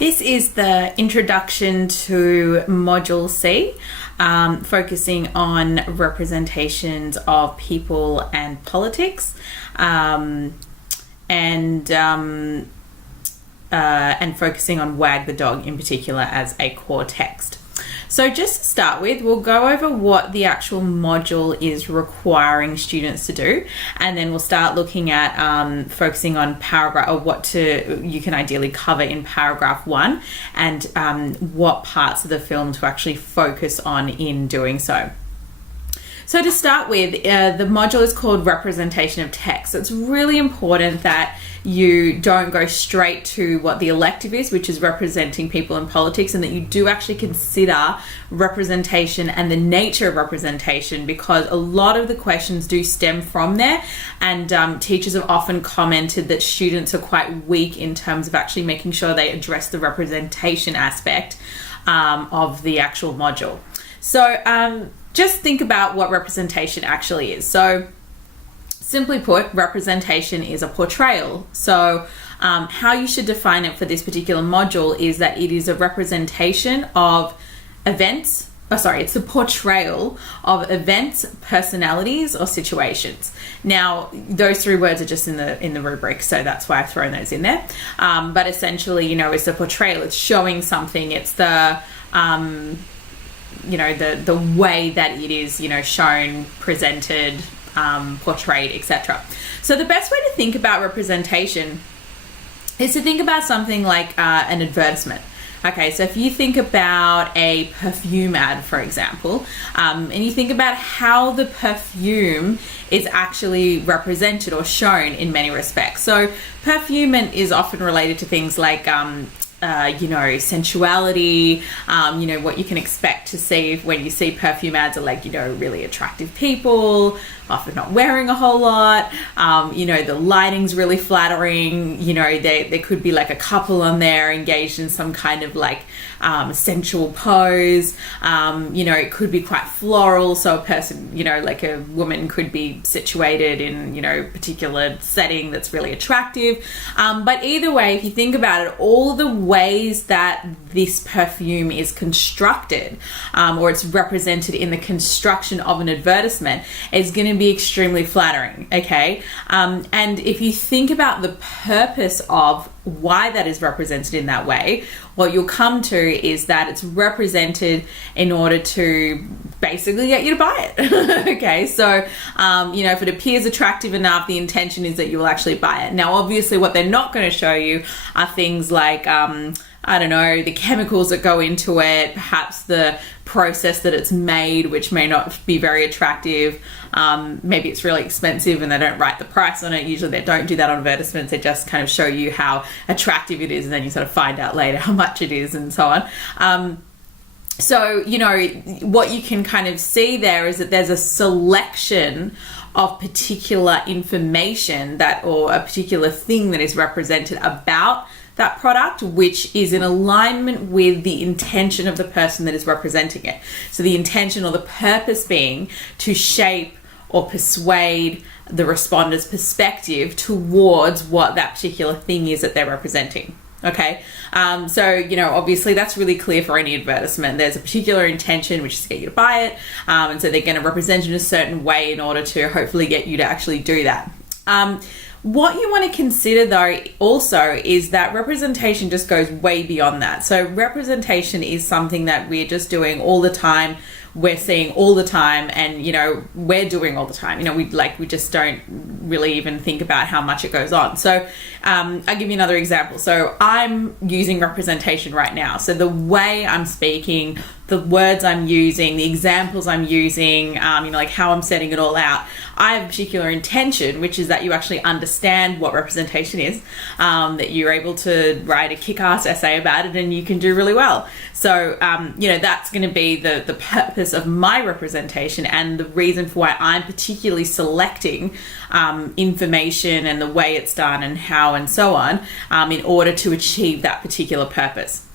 This is the introduction to Module C, focusing on representations of people and politics, and focusing on Wag the Dog in particular as a core text. So just to start with, we'll go over what the actual module is requiring students to do, and then we'll start looking at focusing on paragraph, or you can ideally cover in paragraph 1, and what parts of the film to actually focus on in doing so. So to start with, the module is called Representation of Text. So it's really important that you don't go straight to what the elective is, which is representing people in politics, and that you do actually consider representation and the nature of representation, because a lot of the questions do stem from there, and teachers have often commented that students are quite weak in terms of actually making sure they address the representation aspect of the actual module. So just think about what representation actually is. So simply put, representation is a portrayal. So how you should define it for this particular module is that it is a representation of events, it's a portrayal of events, personalities, or situations. Now, those three words are just in the rubric, so that's why I've thrown those in there. But essentially, it's a portrayal. It's showing something. It's the the way that it is, shown, presented, portrayed, etc. So the best way to think about representation is to think about something like an advertisement. Okay, so if you think about a perfume ad, for example, and you think about how the perfume is actually represented or shown in many respects. So perfume is often related to things like sensuality, what you can expect to see when you see perfume ads are like, really attractive people, often not wearing a whole lot, the lighting's really flattering, there could be like a couple on there engaged in some kind of like sensual pose, it could be quite floral, so a person, like a woman could be situated in, a particular setting that's really attractive, but either way, if you think about it, all the ways that this perfume is constructed, or it's represented in the construction of an advertisement, is going to be extremely flattering, okay? And if you think about the purpose of why that is represented in that way, what you'll come to is that it's represented in order to basically get you to buy it. Okay, so if it appears attractive enough, the intention is that you will actually buy it. Now, obviously, what they're not going to show you are things like the chemicals that go into it, perhaps the process that it's made, which may not be very attractive. Maybe it's really expensive and they don't write the price on it. Usually they don't do that on advertisements. They just kind of show you how attractive it is, and then you sort of find out later how much it is and so on. So, what you can kind of see there is that there's a selection of particular information or a particular thing that is represented about that product, which is in alignment with the intention of the person that is representing it. So the intention or the purpose being to shape or persuade the responder's perspective towards what that particular thing is that they're representing. Okay, so obviously that's really clear for any advertisement. There's a particular intention, which is to get you to buy it, and so they're going to represent it in a certain way in order to hopefully get you to actually do that. What you want to consider though also is that representation just goes way beyond that. So representation is something that we're just doing all the time, we're seeing all the time, and we're doing all the time. We just don't really even think about how much it goes on. So I'll give you another example. So I'm using representation right now. So the way I'm speaking, the words I'm using, the examples I'm using, like how I'm setting it all out, I have a particular intention, which is that you actually understand what representation is, that you're able to write a kick-ass essay about it and you can do really well. So, that's going to be the purpose of my representation, and the reason for why I'm particularly selecting information and the way it's done and how and so on, in order to achieve that particular purpose.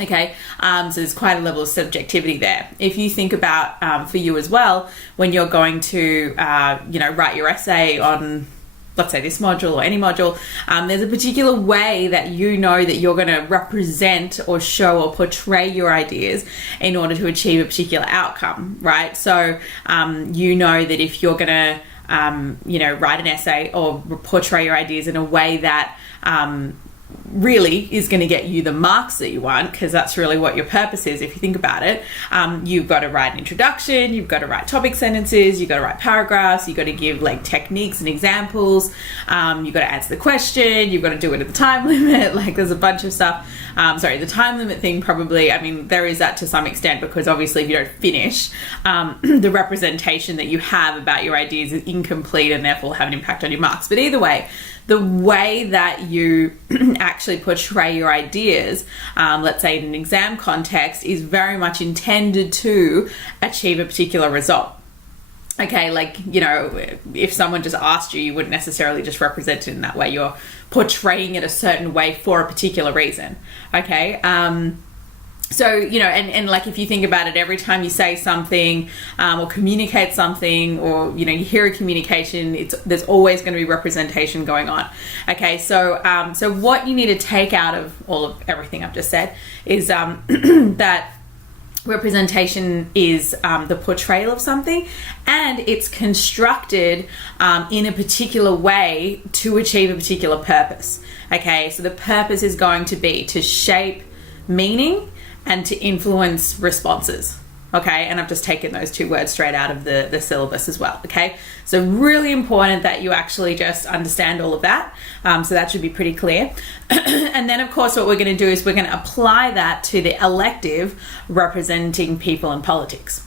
Okay, so there's quite a level of subjectivity there. If you think about, for you as well, when you're going to, write your essay on let's say this module or any module, there's a particular way that you know that you're going to represent or show or portray your ideas in order to achieve a particular outcome, right? So you know that if you're going to write an essay or portray your ideas in a way that really is going to get you the marks that you want, because that's really what your purpose is. If you think about it, you've got to write an introduction, you've got to write topic sentences, you've got to write paragraphs, you've got to give like techniques and examples, you've got to answer the question, you've got to do it at the time limit. Like there's a bunch of stuff. The time limit thing probably, I mean, there is that to some extent, because obviously if you don't finish, the representation that you have about your ideas is incomplete and therefore have an impact on your marks. But either way, the way that you actually portray your ideas, let's say in an exam context, is very much intended to achieve a particular result. Okay, like, if someone just asked you, you wouldn't necessarily just represent it in that way. You're portraying it a certain way for a particular reason. Okay, so, and like if you think about it, every time you say something or communicate something, or, you hear a communication, there's always going to be representation going on. Okay, so what you need to take out of everything I've just said is that representation is the portrayal of something, and it's constructed in a particular way to achieve a particular purpose. Okay, so the purpose is going to be to shape meaning and to influence responses. Okay, and I've just taken those two words straight out of the syllabus as well. Okay, so really important that you actually just understand all of that. So that should be pretty clear. And then of course what we're going to do is we're going to apply that to the elective representing people in politics.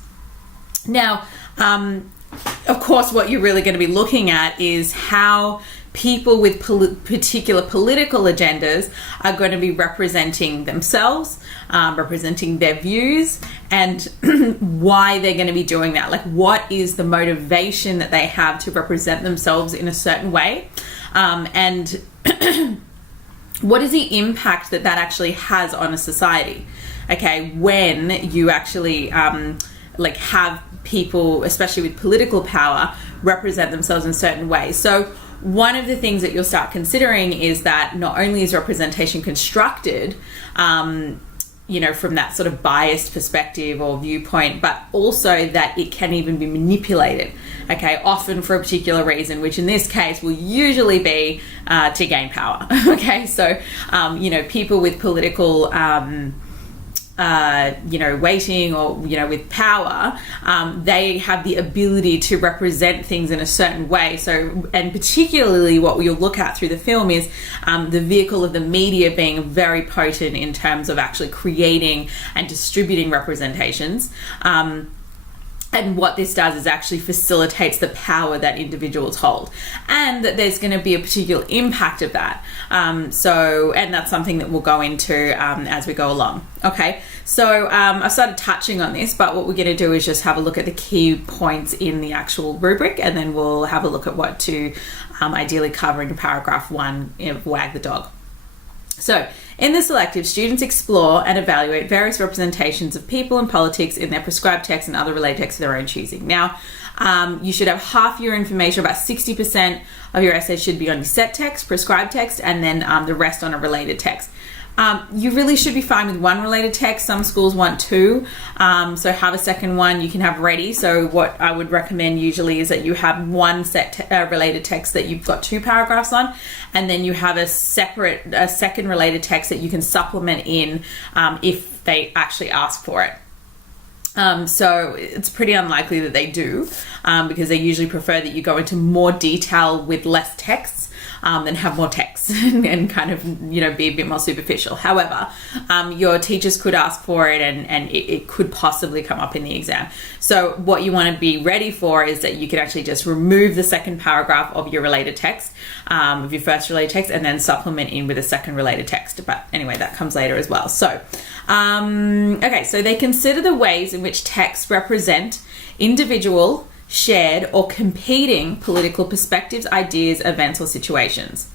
Now, of course, what you're really going to be looking at is how people with particular political agendas are going to be representing themselves, representing their views, and why they're going to be doing that. Like, what is the motivation that they have to represent themselves in a certain way, and what is the impact that actually has on a society? Okay, when you actually have people, especially with political power, represent themselves in certain ways. So one of the things that you'll start considering is that not only is representation constructed, from that sort of biased perspective or viewpoint, but also that it can even be manipulated, okay, often for a particular reason, which in this case will usually be to gain power, okay? So, people with political weighting or, with power, they have the ability to represent things in a certain way. So, and particularly what we'll look at through the film is the vehicle of the media being very potent in terms of actually creating and distributing representations. And what this does is actually facilitates the power that individuals hold, and that there's going to be a particular impact of that. And that's something that we'll go into as we go along. Okay, so I've started touching on this, but what we're going to do is just have a look at the key points in the actual rubric, and then we'll have a look at what to ideally cover in paragraph 1 of Wag the Dog. So, in this elective, students explore and evaluate various representations of people and politics in their prescribed text and other related texts of their own choosing. Now, you should have half your information, about 60% of your essay should be on your set text, prescribed text, and then the rest on a related text. You really should be fine with one related text. Some schools want 2, so have a second one you can have ready. So what I would recommend usually is that you have one set related text that you've got 2 paragraphs on, and then you have a second related text that you can supplement in if they actually ask for it. So it's pretty unlikely that they do, because they usually prefer that you go into more detail with less text than have more text and kind of, be a bit more superficial. However, your teachers could ask for it, and it could possibly come up in the exam. So what you want to be ready for is that you can actually just remove the second paragraph of your related text, of your first related text, and then supplement in with a second related text. But anyway, that comes later as well. So, okay, so they consider the ways in which texts represent individual, shared, or competing political perspectives, ideas, events, or situations.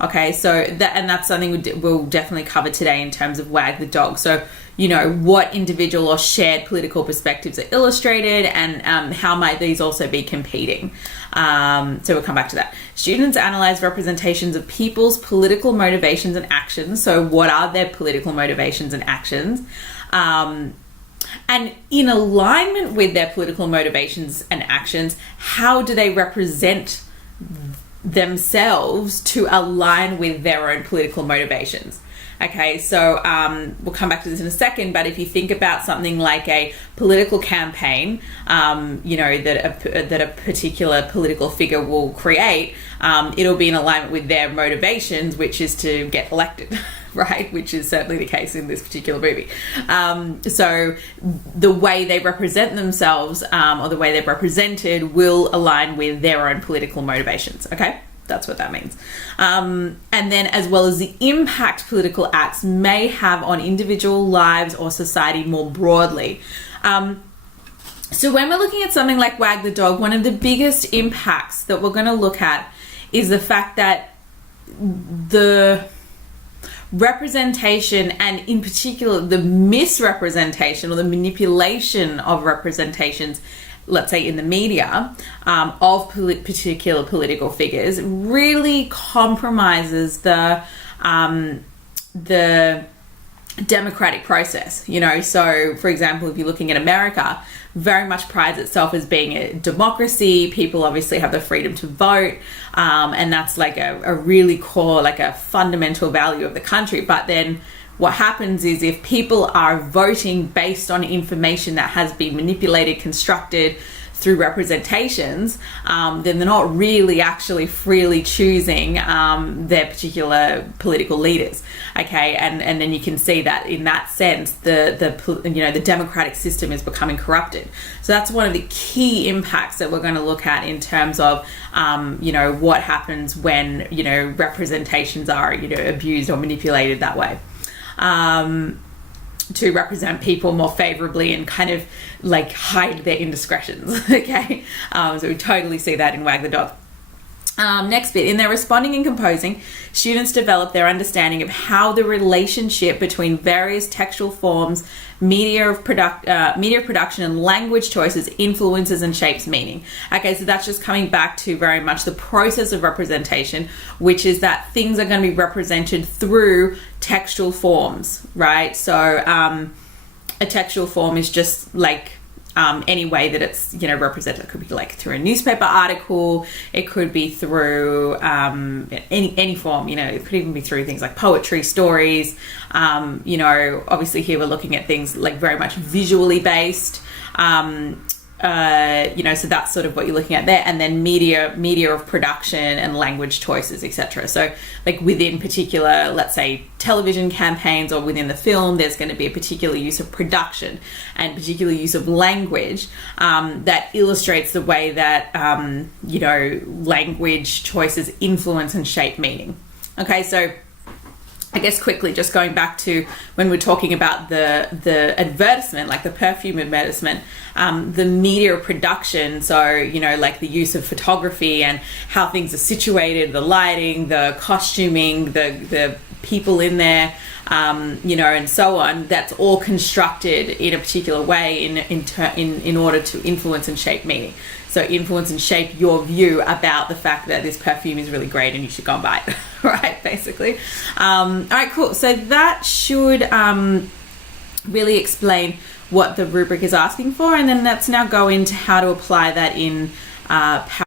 Okay, so that's something we'll definitely cover today in terms of Wag the Dog. So, you know, what individual or shared political perspectives are illustrated, and how might these also be competing? So we'll come back to that. Students analyze representations of people's political motivations and actions. So what are their political motivations and actions? And in alignment with their political motivations and actions, how do they represent themselves to align with their own political motivations? Okay, so we'll come back to this in a second, but if you think about something like a political campaign, you know, that a particular political figure will create, it'll be in alignment with their motivations, which is to get elected, right? Which is certainly the case in this particular movie. So the way they represent themselves, or the way they're represented, will align with their own political motivations, okay? That's what that means. And then, as well as the impact political acts may have on individual lives or society more broadly. So when we're looking at something like Wag the Dog, one of the biggest impacts that we're going to look at is the fact that the representation, and in particular the misrepresentation or the manipulation of representations, let's say in the media, of particular political figures, really compromises the democratic process. You know, so for example, if you're looking at America, very much prides itself as being a democracy. People obviously have the freedom to vote, and that's like a really core, like a fundamental value of the country. But then what happens is, if people are voting based on information that has been manipulated, constructed through representations, then they're not really actually freely choosing their particular political leaders. Okay, and then you can see that in that sense, the democratic system is becoming corrupted. So that's one of the key impacts that we're going to look at in terms of what happens when representations are abused or manipulated that way. To represent people more favorably and kind of like hide their indiscretions. Okay, so we totally see that in Wag the Dog. Next bit, in their responding and composing, students develop their understanding of how the relationship between various textual forms, media production, and language choices influences and shapes meaning. Okay, so that's just coming back to very much the process of representation, which is that things are going to be represented through textual forms, right? So a textual form is just like any way that it's represented. It could be like through a newspaper article, it could be through any form. It could even be through things like poetry, stories. Obviously here we're looking at things like very much visually based. So that's sort of what you're looking at there. And then media of production and language choices, etc. So like within particular, let's say television campaigns or within the film, there's going to be a particular use of production and particular use of language that illustrates the way that language choices influence and shape meaning. Okay, so I guess quickly, just going back to when we're talking about the advertisement, like the perfume advertisement, the media production, so, like the use of photography and how things are situated, the lighting, the costuming, the people in there, and so on, that's all constructed in a particular way in order to influence and shape meaning. So influence and shape your view about the fact that this perfume is really great and you should go and buy it, right, basically. All right, cool. So that should really explain what the rubric is asking for, and then let's now go into how to apply that in